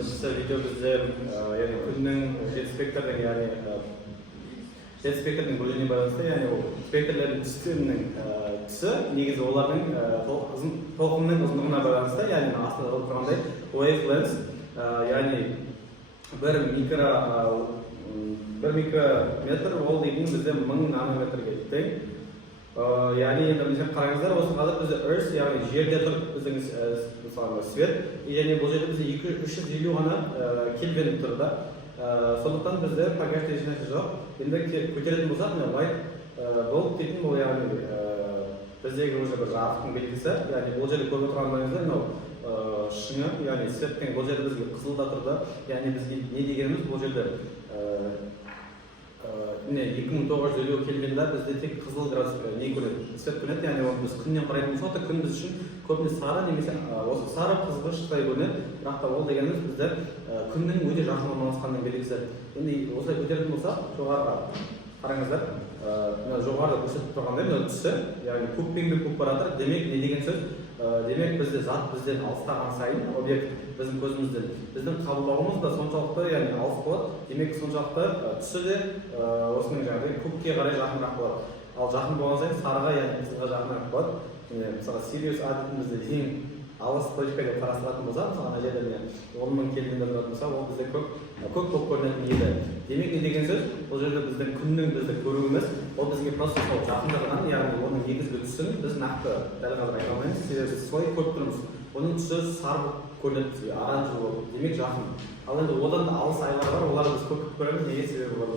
біріншісі видео бізде яғни күннің спектрдің яғни спектрдің бөлуіне байланысты, яғни ол спектрлердің түстерінің түсі негізі олардың толқынның ұзындығына байланысты, яғни астында тұрғандай wavelength, яғни бір микрометр ол деген бізде 1000 нанометрге тең. Яғни енді mesela қараңыздар, осы қазір бізде Earth, яғни жерде тұр біздің мысалы свет, және бұл жерде бізде 350 ғана кельвин тұр да. Сондықтан бізде погашты ешнәрсе жоқ. Енді көтеретін болсақ, light bulb дейтін бұл яғни біздегі уже бір жарықтың белгісі, яғни бұл жерде көріп отырғандарыңызда мынау шыңы, яғни светтің бұл жерде бізге қызыл да тұрды. Яғни бізге не дегеніміз бұл жерде 2950 келгенде бізде тек қызыл градус не көреді, свет көреді, яғни оны біз күннен қарайтын болсақ, күн біз үшін көбіне сары немесе осы сары қызғыштай көрінеді, бірақ та ол дегеніміз бізде күннің өте жақын орналасқанның белгісі. Енді осылай көтеретін болсақ, жоғарыға қараңыздар, жоғарыда көрсетіп тұрғандай түсі, яғни көкпеңбек болып бара жатыр. Демек не деген сөз? Демек бізде зат бізден алыстаған сайын объект біздің көзімізден біздің қабылдауымыз да соншалықты яғни алыс болады. Демек соншалықты түсі де осының жаңағыдай көкке қарай жақынырақ болады. Ал жақын болған сайын сарыға яғни қызылға жақынырақ болады. Мысалы Сириус А дейтін бізде ең алыс точка деп қарастыратын болса, мысалы ана жерде 10.000 кельвинде тұратын болса, ол бізде көк болып көрінетін еді. Демек не деген сөз? Бұл жерде біздің күннің бізді көруіміз, ол бізге просто сол жақындығынан, яғни оның негізгі түсін біз нақты дәл қазір айта алмаймыз, себебі солай көріп тұрмыз. Оның түсі сары болып көрінеді бізге, оранжевый болып, демек жақын. Ал енді одан да алыс айлар бар, оларды біз көп көреміз, неге себебі бар